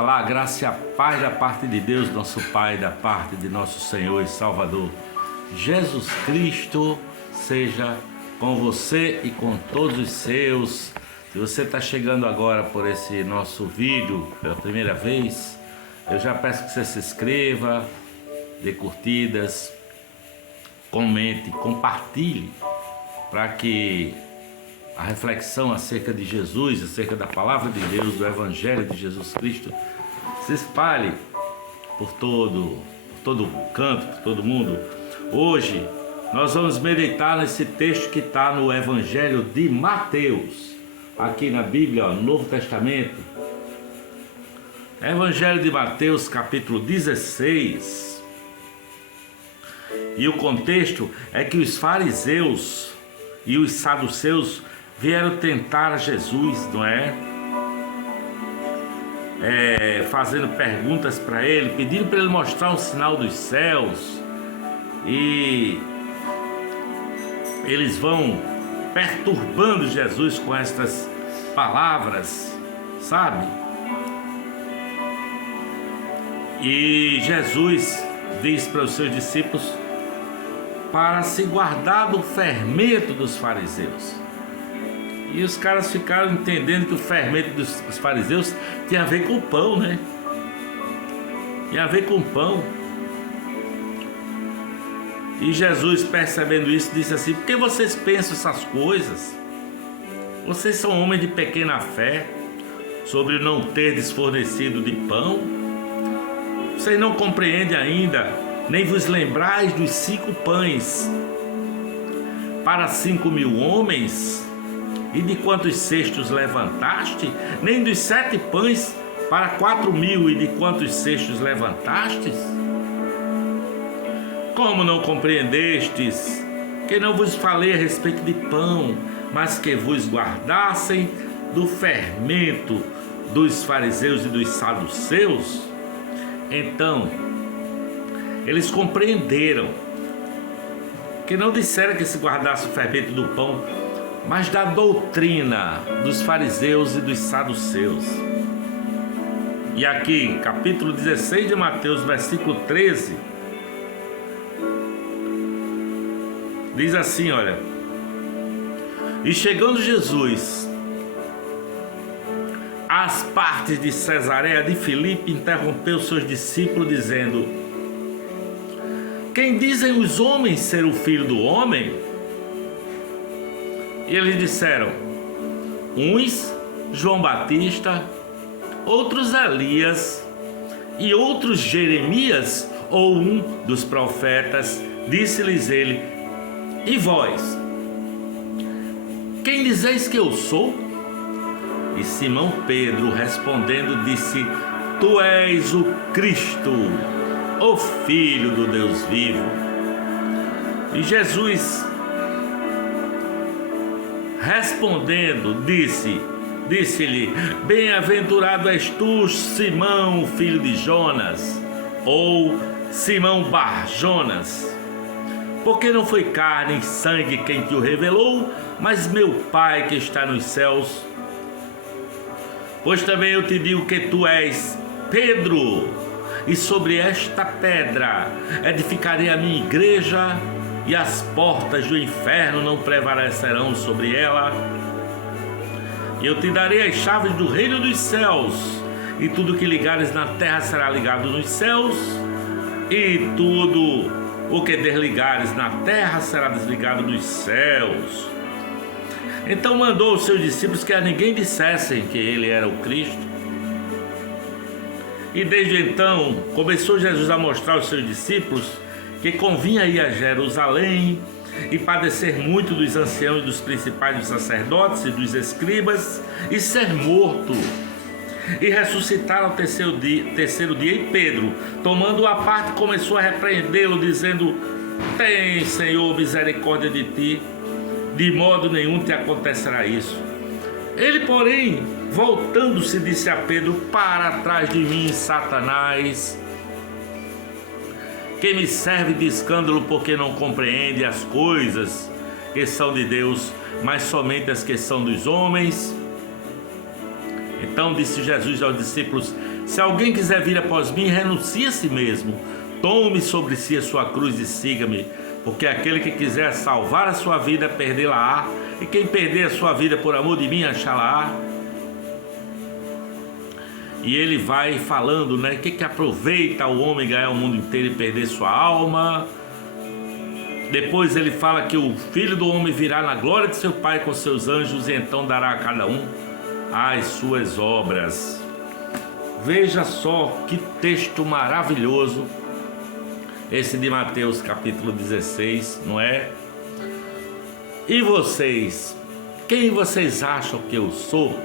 falar a graça e a paz da parte de Deus, nosso Pai, da parte de nosso Senhor e Salvador Jesus Cristo, seja com você e com todos os seus. Se você está chegando agora por esse nosso vídeo pela primeira vez, eu já peço que você se inscreva, dê curtidas, comente, compartilhe, para que a reflexão acerca de Jesus, acerca da palavra de Deus, do Evangelho de Jesus Cristo, se espalhe por todo canto, por todo mundo. Hoje nós vamos meditar nesse texto que está no Evangelho de Mateus, aqui na Bíblia, no Novo Testamento. Evangelho de Mateus, capítulo 16. E o contexto é que os fariseus e os saduceus vieram tentar a Jesus, não é? Fazendo perguntas para ele, pedindo para ele mostrar um sinal dos céus. E eles vão perturbando Jesus com estas palavras, sabe? E Jesus diz para os seus discípulos para se guardar do fermento dos fariseus. E os caras ficaram entendendo que o fermento dos fariseus tinha a ver com o pão, né? Tinha a ver com o pão. E Jesus, percebendo isso, disse assim: por que vocês pensam essas coisas? Vocês são homens de pequena fé, sobre não ter desfornecido de pão? Vocês não compreendem ainda, nem vos lembrais dos 5 pães para 5.000 homens? E de quantos cestos levantaste? Nem dos 7 pães para 4.000, e de quantos cestos levantastes? Como não compreendestes que não vos falei a respeito de pão, mas que vos guardassem do fermento dos fariseus e dos saduceus? Então, eles compreenderam que não disseram que se guardasse o fermento do pão, mas da doutrina dos fariseus e dos saduceus. E aqui, capítulo 16 de Mateus, versículo 13, diz assim, olha: e chegando Jesus às partes de Cesareia de Filipe, interrompeu seus discípulos, dizendo: quem dizem os homens ser o Filho do Homem? E eles disseram: uns João Batista, outros Elias, e outros Jeremias, ou um dos profetas. Disse-lhes ele: e vós, quem dizeis que eu sou? E Simão Pedro, respondendo, disse: tu és o Cristo, o Filho do Deus vivo. E Jesus, respondendo, disse-lhe: bem-aventurado és tu, Simão, filho de Jonas, ou Simão Bar-Jonas, porque não foi carne e sangue quem te o revelou, mas meu Pai que está nos céus. Pois também eu te digo que tu és Pedro, e sobre esta pedra edificarei a minha igreja, e as portas do inferno não prevalecerão sobre ela. E eu te darei as chaves do reino dos céus, e tudo que ligares na terra será ligado nos céus, e tudo o que desligares na terra será desligado nos céus. Então mandou os seus discípulos que a ninguém dissessem que ele era o Cristo. E desde então começou Jesus a mostrar aos seus discípulos que convinha ir a Jerusalém e padecer muito dos anciãos e dos principais dos sacerdotes e dos escribas, e ser morto, e ressuscitar ao terceiro dia. E Pedro, tomando-o à parte, começou a repreendê-lo, dizendo: tem, Senhor, misericórdia de ti, de modo nenhum te acontecerá isso. Ele, porém, voltando-se, disse a Pedro: para trás de mim, Satanás, que me serve de escândalo, porque não compreende as coisas que são de Deus, mas somente as que são dos homens. Então disse Jesus aos discípulos: Se alguém quiser vir após mim, renuncie a si mesmo, tome sobre si a sua cruz e siga-me, porque aquele que quiser salvar a sua vida, perdê-la-á, e quem perder a sua vida por amor de mim, achá-la-á. E ele vai falando, né? O que aproveita o homem ganhar o mundo inteiro e perder sua alma? Depois ele fala que o Filho do Homem virá na glória de seu Pai com seus anjos e então dará a cada um as suas obras. Veja só que texto maravilhoso esse de Mateus capítulo 16, não é? E vocês? Quem vocês acham que eu sou?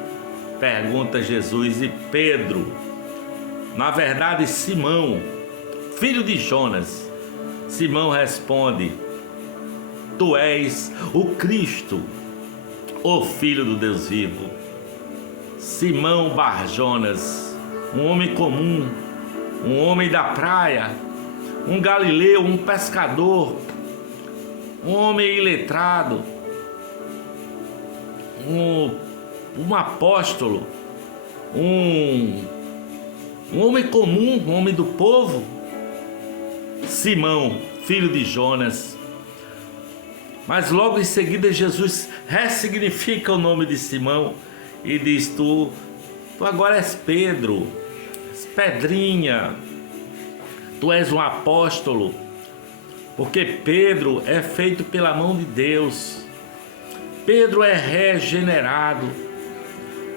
Pergunta Jesus. E Pedro, na verdade Simão, filho de Jonas, Simão responde: Tu és o Cristo, o Filho do Deus vivo. Simão Bar-Jonas, um homem comum, um homem da praia, um galileu, um pescador, um homem iletrado, um apóstolo, um homem comum, um homem do povo. Simão, filho de Jonas. Mas logo em seguida Jesus ressignifica o nome de Simão e diz: Tu agora és Pedro, és Pedrinha, tu és um apóstolo, porque Pedro é feito pela mão de Deus. Pedro é regenerado,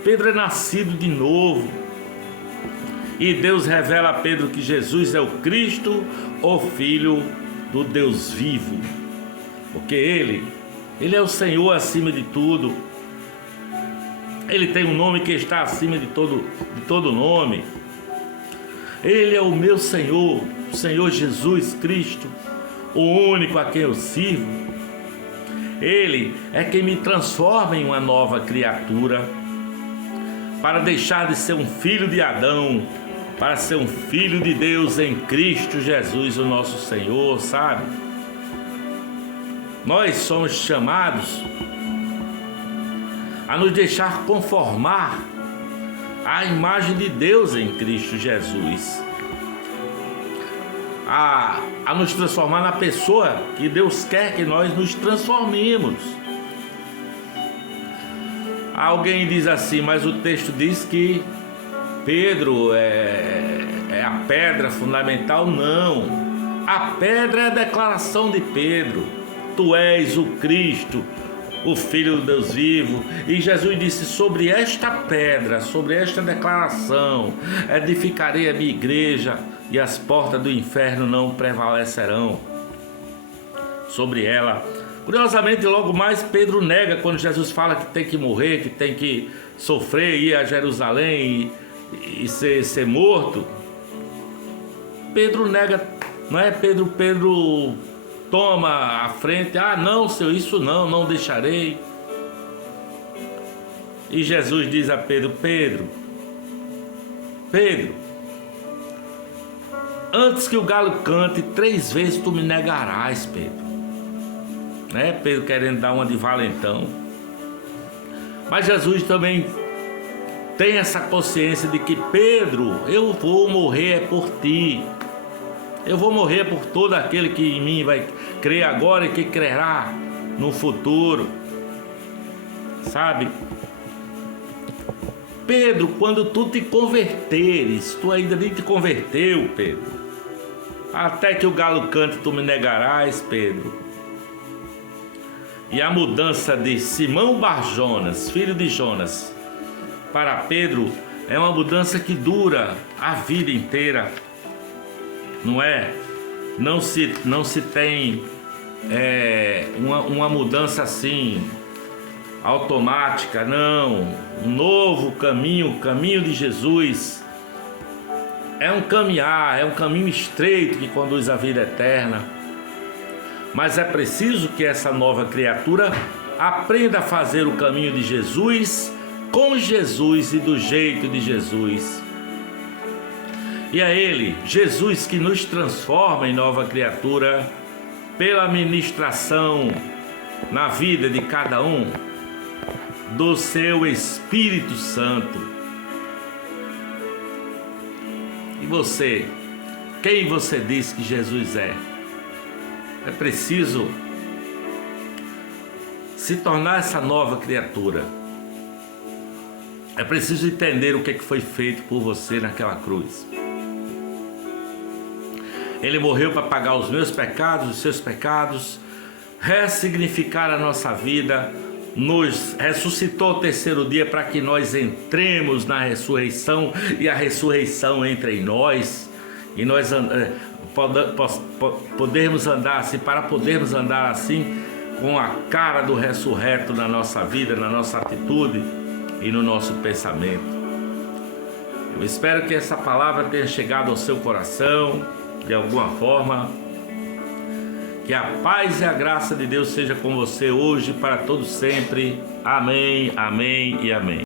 Pedro é nascido de novo. E Deus revela a Pedro que Jesus é o Cristo, o Filho do Deus vivo. Porque Ele é o Senhor acima de tudo. Ele tem um nome que está acima de todo nome. Ele é o meu Senhor, o Senhor Jesus Cristo, o único a quem eu sirvo. Ele é quem me transforma em uma nova criatura, para deixar de ser um filho de Adão, para ser um filho de Deus em Cristo Jesus, o nosso Senhor, sabe? Nós somos chamados a nos deixar conformar à imagem de Deus em Cristo Jesus, a nos transformar na pessoa que Deus quer que nós nos transformemos. Alguém diz assim: mas o texto diz que Pedro é a pedra fundamental. Não, a pedra é a declaração de Pedro: Tu és o Cristo, o Filho do Deus vivo. E Jesus disse: sobre esta pedra, sobre esta declaração, edificarei a minha igreja, e as portas do inferno não prevalecerão sobre ela. Curiosamente, logo mais Pedro nega quando Jesus fala que tem que morrer, que tem que sofrer, ir a Jerusalém e ser morto. Pedro nega, não é? Pedro toma a frente: ah, não, Senhor, isso não deixarei. E Jesus diz a Pedro: Pedro, antes que o galo cante 3 vezes tu me negarás, Pedro. Né? Pedro querendo dar uma de valentão. Mas Jesus também tem essa consciência de que: Pedro, eu vou morrer por ti. Eu vou morrer por todo aquele que em mim vai crer agora e que crerá no futuro. Sabe? Pedro, quando tu te converteres, tu ainda nem te converteu, Pedro. Até que o galo cante, tu me negarás, Pedro. E a mudança de Simão Bar-Jonas, filho de Jonas, para Pedro é uma mudança que dura a vida inteira. Não é? Não se tem uma mudança assim automática, não. Um novo caminho, o caminho de Jesus é um caminhar, é um caminho estreito que conduz à vida eterna. Mas é preciso que essa nova criatura aprenda a fazer o caminho de Jesus, com Jesus e do jeito de Jesus. E é Ele, Jesus, que nos transforma em nova criatura pela ministração na vida de cada um do seu Espírito Santo. quem você diz que Jesus é? É preciso se tornar essa nova criatura. É preciso entender o que foi feito por você naquela cruz. Ele morreu para pagar os meus pecados, os seus pecados, ressignificar a nossa vida, nos ressuscitou ao terceiro dia para que nós entremos na ressurreição e a ressurreição entre em nós e nós podermos andar assim, para podermos andar assim com a cara do ressurreto na nossa vida, na nossa atitude e no nosso pensamento. Eu espero que essa palavra tenha chegado ao seu coração de alguma forma. Que a paz e a graça de Deus seja com você hoje para todos sempre. Amém, amém e amém.